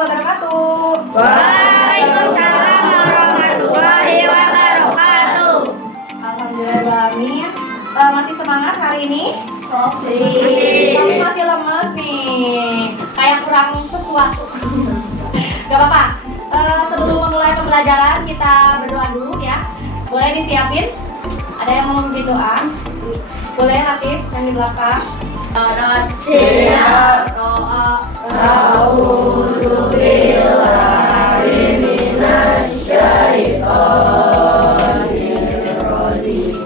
wabarakatuh. Waalaikumsalam warahmatullahi wabarakatuh. Alhamdulillahirrahmanirrahim. Masih semangat hari ini? Tapi masih lemes nih, kayak kurang sesuatu. Gak apa-apa. Sebelum memulai pembelajaran kita berdoa dulu ya. Boleh disiapin? Ada yang mau memberi doa? Boleh Latif yang di belakang. Siap. Doa. A'udzubillahi minasyaitonir rajim.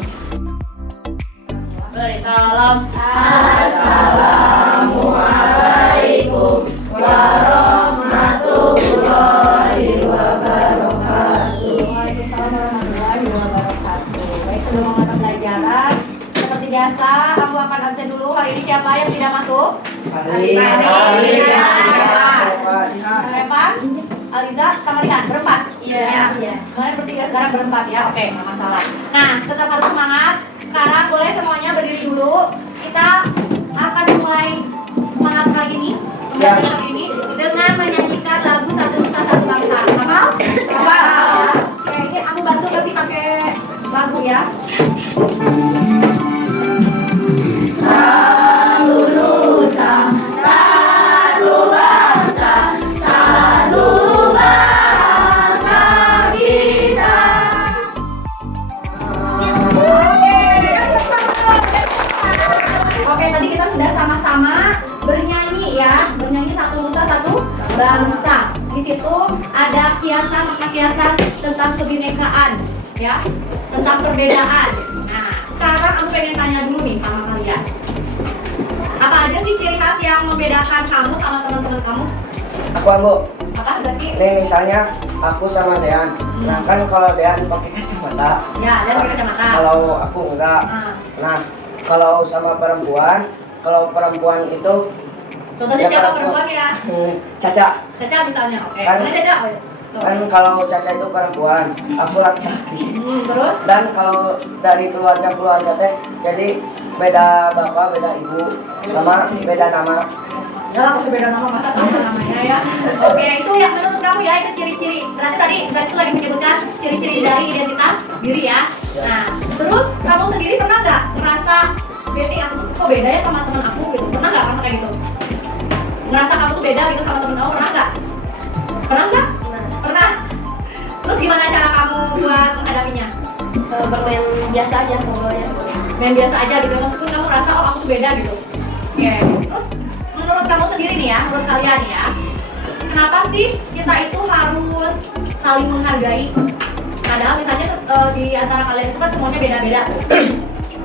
Beri salam. Assalamualaikum warahmatullahi wabarakatuh. Waalaikumsalam warahmatullahi wabarakatuh. Baik, sebelum mata pelajaran, seperti biasa, aku akan absen dulu. Hari ini siapa yang tidak masuk? Repan, Aliza, sama Rihan, berempat? Iya. Kalian bertiga, sekarang berempat ya? Oke, nggak masalah. Nah, tetap harus semangat. Sekarang boleh semuanya berdiri dulu. Kita akan mulai semangat kali ini, pembelajaran kali ini, dengan menyanyikan lagu Satu Nusa Satu Bangsa. Hafal? Hafal ya? Oke, ini aku bantu kasih pakai lagu ya. Satu nusa, satu bangsa, satu bangsa kita. Oke, tadi kita sudah sama-sama bernyanyi ya, bernyanyi Satu Nusa Satu Bangsa. Di situ ada kiasan, makna kiasan tentang kebinekaan, ya, tentang perbedaan. Nah, sekarang aku pengen tanya dulu nih sama kalian. Apa aja sih ciri khas yang membedakan kamu sama teman-teman kamu? Aku Ambo, Apa berarti? ini misalnya aku sama Dean. Nah kan kalau Dean pakai kacamata, Ya, dan pakai kacamata. kalau aku enggak. Nah, Nah kalau sama perempuan, kalau perempuan itu contohnya siapa perempuan ya? Caca. Caca misalnya, oke. Kan- Mana Caca? Oh, tuh. Kan kalau Caca itu perempuan, aku laki-laki. Terus? Dan kalau dari keluarga teh, jadi beda bapak, beda ibu, sama beda nama. Ya, aku beda nama masa tahu namanya ya. Oke, itu yang menurut kamu ya, itu ciri-ciri. Berarti tadi itu lagi menyebutkan ciri-ciri dari identitas diri ya. Nah, terus kamu sendiri pernah nggak merasa Betty aku tuh kok beda ya sama teman aku gitu? Pernah nggak merasa kayak gitu? Ngerasa kamu tuh beda gitu sama teman kamu, pernah nggak? Pernah nggak? Pernah. Terus gimana cara kamu buat menghadapinya? Bermain biasa aja pokoknya. Main biasa aja gitu, meskipun kamu rasa oh aku tuh beda gitu. Oke. Terus menurut kamu sendiri nih ya, menurut kalian ya, kenapa sih kita itu harus saling menghargai? Padahal misalnya di antara kalian itu kan semuanya beda-beda.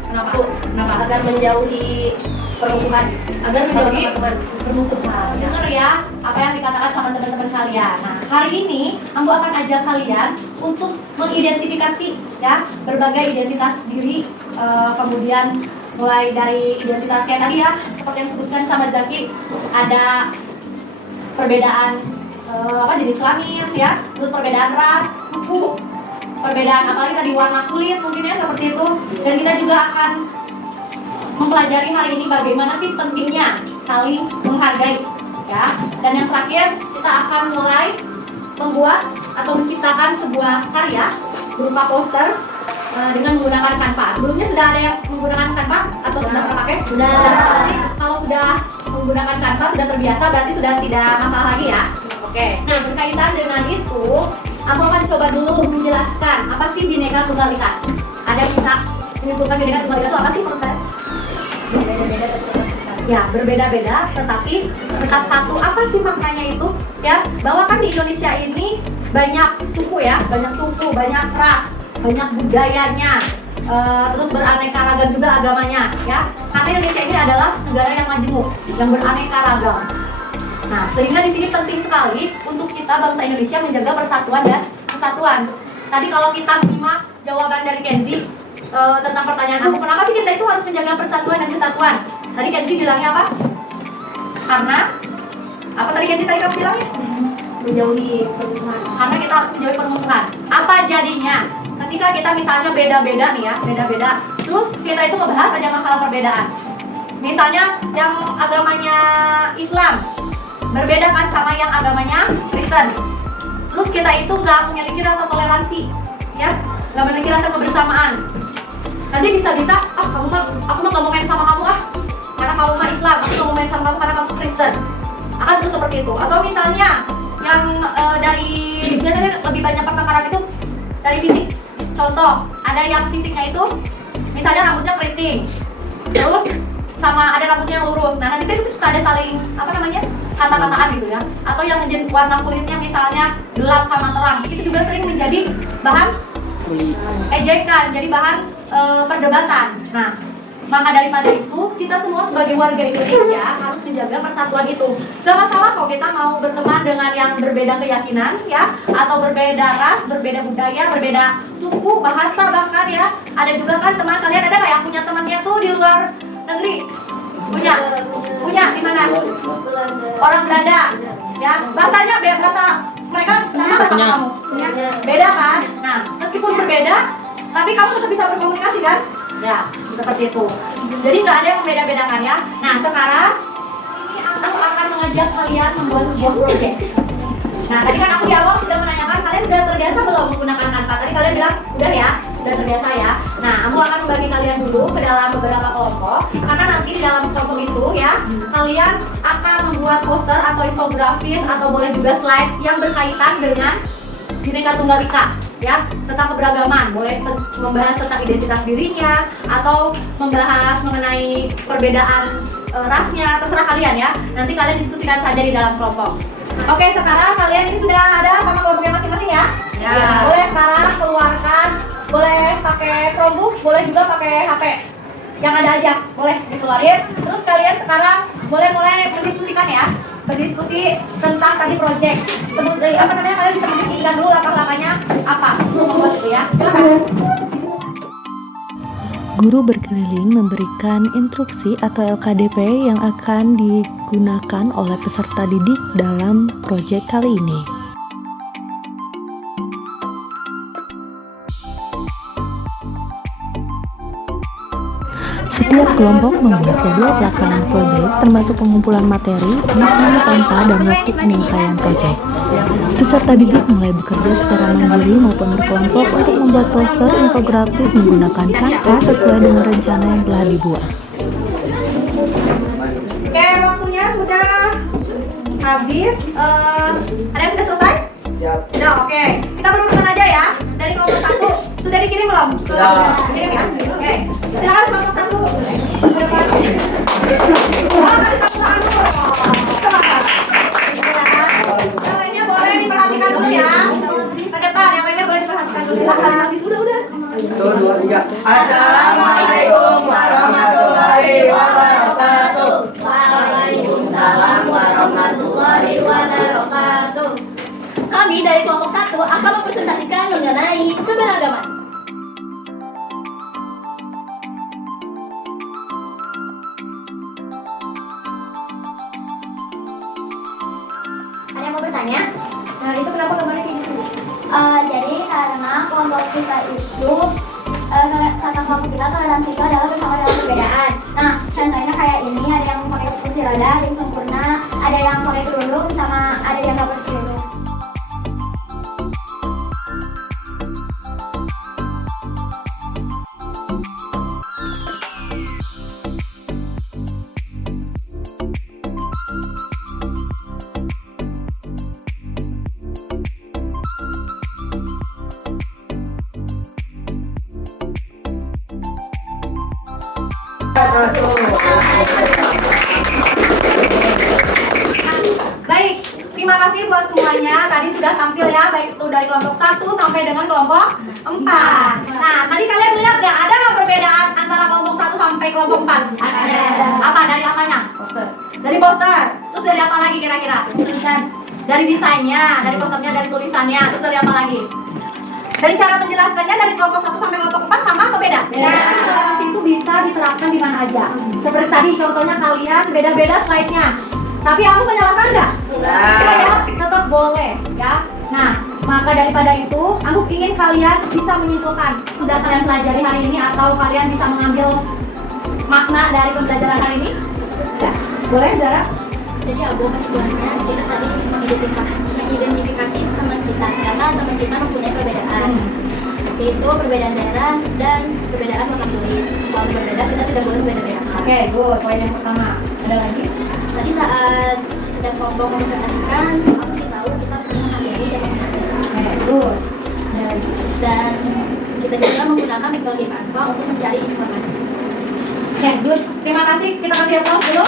Kenapa? Kenapa? Agar menjauhi permusuhan. Agar menjauhi teman-teman. permusuhan. Dengar ya, apa yang dikatakan sama teman-teman kalian. Nah, hari ini Ambo akan ajak kalian untuk mengidentifikasi ya berbagai identitas diri, kemudian mulai dari identitas kayak tadi ya, seperti yang disebutkan sama Zaki, ada perbedaan jenis kelamin ya, terus perbedaan ras, suku, perbedaan apalagi tadi warna kulit mungkin ya seperti itu. Dan kita juga akan mempelajari hari ini bagaimana sih pentingnya saling menghargai ya. Dan yang terakhir kita akan mulai membuat atau menciptakan sebuah karya berupa poster dengan menggunakan kanvas. Sebelumnya sudah ada yang menggunakan kanvas atau sudah pernah pakai? Sudah. Berarti kalau sudah menggunakan kanvas sudah terbiasa, berarti sudah tidak masalah lagi ya. Oke. Nah, berkaitan dengan itu, aku akan coba dulu menjelaskan apa sih Bhinneka Tunggal Ika. Ada yang bisa menyimpulkan Bhinneka Tunggal Ika itu apa sih menurut saya? Berbeda-beda tetap. Ya, berbeda-beda tetapi tetap satu. Apa sih maknanya itu? Ya, bahwa kan di Indonesia ini banyak suku ya, banyak suku, banyak ras, banyak budayanya, terus beraneka ragam juga agamanya ya. Karena Indonesia ini adalah negara yang majemuk, yang beraneka ragam. Nah, sehingga di sini penting sekali untuk kita bangsa Indonesia menjaga persatuan dan kesatuan. Tadi kalau kita menyimak jawaban dari Kenzi tentang pertanyaan aku, kenapa sih kita itu harus menjaga persatuan dan kesatuan? Tadi Kenzi bilangnya apa? Karena apa tadi Kenzi tadi kamu bilangnya? Menjauhi permusuhan. Karena kita harus menjauhi permusuhan. Apa jadinya? Ketika kita misalnya beda-beda nih ya, beda-beda, terus kita itu ngebahas aja masalah perbedaan. Misalnya yang agamanya Islam, berbeda kan sama yang agamanya Kristen. Terus kita itu nggak memiliki rasa toleransi, ya, nggak memiliki rasa kebersamaan. Nanti bisa-bisa, aku mah nggak mau main sama kamu karena kamu mah Islam, aku nggak mau main sama kamu karena kamu Kristen. Akan terus seperti itu. Atau misalnya yang dari biasanya lebih banyak pertengkaran itu dari fisik. Contoh, ada yang fisiknya itu misalnya rambutnya keriting, terus sama ada rambutnya yang lurus. Nah nanti itu suka ada saling kata-kataan gitu ya. Atau yang warna kulitnya misalnya gelap sama terang, itu juga sering menjadi bahan ejekan, jadi bahan perdebatan. Nah, maka daripada itu kita semua sebagai warga Indonesia harus menjaga persatuan itu. Gak masalah kok kita mau berteman dengan yang berbeda keyakinan ya, atau berbeda ras, berbeda budaya, berbeda suku, bahasa bahkan ya. Ada juga kan teman kalian, ada nggak yang punya temannya tuh di luar negeri? Punya di mana? Orang Belanda ya. Bahasanya bahasa mereka sama bahasa kamu beda kan? Nah, meskipun berbeda tapi kamu tetap bisa berkomunikasi kan? Ya, seperti itu. Jadi nggak ada yang membeda-bedakan ya. Nah, sekarang ini aku akan mengajak kalian membuat sebuah proyek. Nah, tadi kan aku di awal sudah menanyakan kalian sudah terbiasa belum menggunakan Canva? Tadi kalian bilang udah ya, sudah terbiasa ya. Nah, aku akan membagi kalian dulu ke dalam beberapa kelompok. Karena nanti di dalam kelompok itu ya, kalian akan membuat poster atau infografis atau boleh juga slide yang berkaitan dengan Bhinneka Tunggal Ika ya, tentang keberagaman. Boleh membahas tentang identitas dirinya atau membahas mengenai perbedaan rasnya, terserah kalian ya. Nanti kalian diskusikan saja di dalam kelompok. Oke, sekarang kalian ini sudah ada sama kelompoknya masing-masing ya? Ya. Boleh sekarang keluarkan, boleh pakai Chromebook, boleh juga pakai HP. Yang ada aja, boleh dikeluarin. Terus kalian sekarang boleh mulai mendiskusikan ya. Berdiskusi tentang tadi project. Kalian bisa mendiskusikan dulu langkah-langkahnya apa. Gitu ya. Silakan. Guru berkeliling memberikan instruksi atau LKDP yang akan digunakan oleh peserta didik dalam proyek kali ini. Setiap kelompok membuat jadwal pelaksanaan proyek termasuk pengumpulan materi, desain konta, dan waktu penyelesaian proyek. Peserta didik mulai bekerja secara mandiri maupun berkelompok untuk membuat poster infografis menggunakan Canva sesuai dengan rencana yang telah dibuat. Oke, waktunya sudah habis. Ada yang sudah selesai? Siap. Sudah, oke. Kita berurutan aja ya. Dari kelompok 1, sudah dikirim belum? Sudah. Dikirim ya? Oke. Silakan kelompok 1. Yang lainnya boleh diperhatikan dulu ya. Ke depan, yang lainnya boleh diperhatikan dulu. Silakan. Udah. 1, 2, 3. Assalamualaikum warahmatullahi wabarakatuh. Waalaikumsalam warahmatullahi wabarakatuh. Kami dari kelompok 1 akan mempresentasikan mengenai keberagaman. Ada yang mau bertanya? Nah, itu kenapa gambarnya kayak gitu? Jadi karena kelompok kita itu kata kelompok kita toleransi itu adalah bersama dalam perbedaan. Nah, contohnya kayak ini ada yang pakai kursi roda, ada yang sempurna, ada yang pakai kerudung, sama ada yang nggak pakai kerudung. Baik, terima kasih buat semuanya. Tadi sudah tampil ya, baik itu dari kelompok 1 sampai dengan kelompok 4. Nah, tadi kalian lihat nggak ada nggak perbedaan antara kelompok 1 sampai kelompok 4? Ada. Apa? Dari apanya? Poster. Dari poster. Terus dari apa lagi kira-kira? Dari desainnya, dari posternya, dari tulisannya. Terus dari apa lagi? Dari cara menjelaskannya dari kelompok 1 sampai kelompok 4 sama atau beda? Toleransi itu bisa diterapkan di mana aja. Seperti tadi contohnya kalian beda-beda slide-nya. Tapi aku menyalahkan nggak? Ya, tetap boleh ya. Nah, maka daripada itu, aku ingin kalian bisa menyimpulkan sudah kalian pelajari hari ini atau kalian bisa mengambil makna dari pembelajaran hari ini. Ya, boleh Zara? Jadi Abu kesimpulannya kita tadi mengidentifikasi teman kita karena teman kita mempunyai perbedaan. Yaitu perbedaan daerah dan perbedaan warna kulit. Kalau berbeda kita tidak boleh beda-beda. Oke, good. Poin yang pertama. Ada lagi? Tadi saat setiap kelompok mempresentasikan, aku sih tahu kita harus menghargai dan menghargai. Oke, good. Ada lagi? Dan kita juga menggunakan teknologi Canva untuk mencari informasi. Oke, good. Terima kasih. Kita kasih aplaus dulu.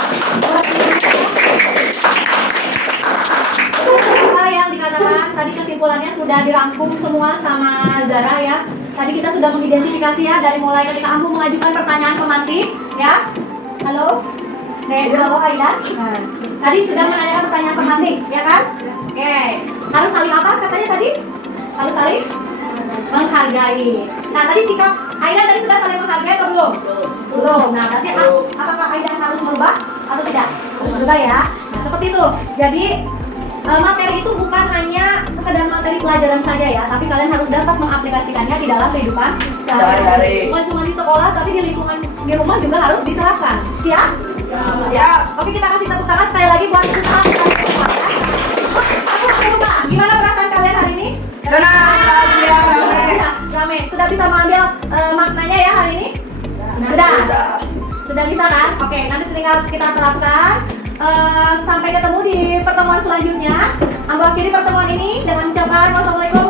Apa yang dikatakan tadi kesimpulannya sudah dirangkum semua sama Zara ya. Tadi kita sudah mengidentifikasi ya dari mulai ketika Ambu mengajukan pertanyaan pematik ya. Halo. Halo Aida. Nah, tadi sudah menanyakan pertanyaan pematik ya kan? Oke. Harus saling apa katanya tadi? Harus saling menghargai. Nah, tadi sikap Aida tadi sudah saling menghargai atau belum? Belum. Nah, berarti apakah Aida harus merubah atau tidak? Harus merubah ya. Nah, seperti itu. Jadi materi itu bukan hanya sekedar materi pelajaran saja ya, tapi kalian harus dapat mengaplikasikannya di dalam kehidupan sehari-hari. Bukan cuma di sekolah, tapi di lingkungan di rumah juga harus diterapkan. Siap? Ya. Oke, kita kasih tepuk tangan sekali lagi buat kita. Gimana perasaan kalian hari ini? Senang, bahagia, ramai. Rame. Sudah bisa mengambil maknanya ya hari ini? Sudah bisa kan? Oke, nanti tinggal kita terapkan. Sampai ketemu di pertemuan selanjutnya. Ambil akhiri pertemuan ini dengan ucapan wassalamualaikum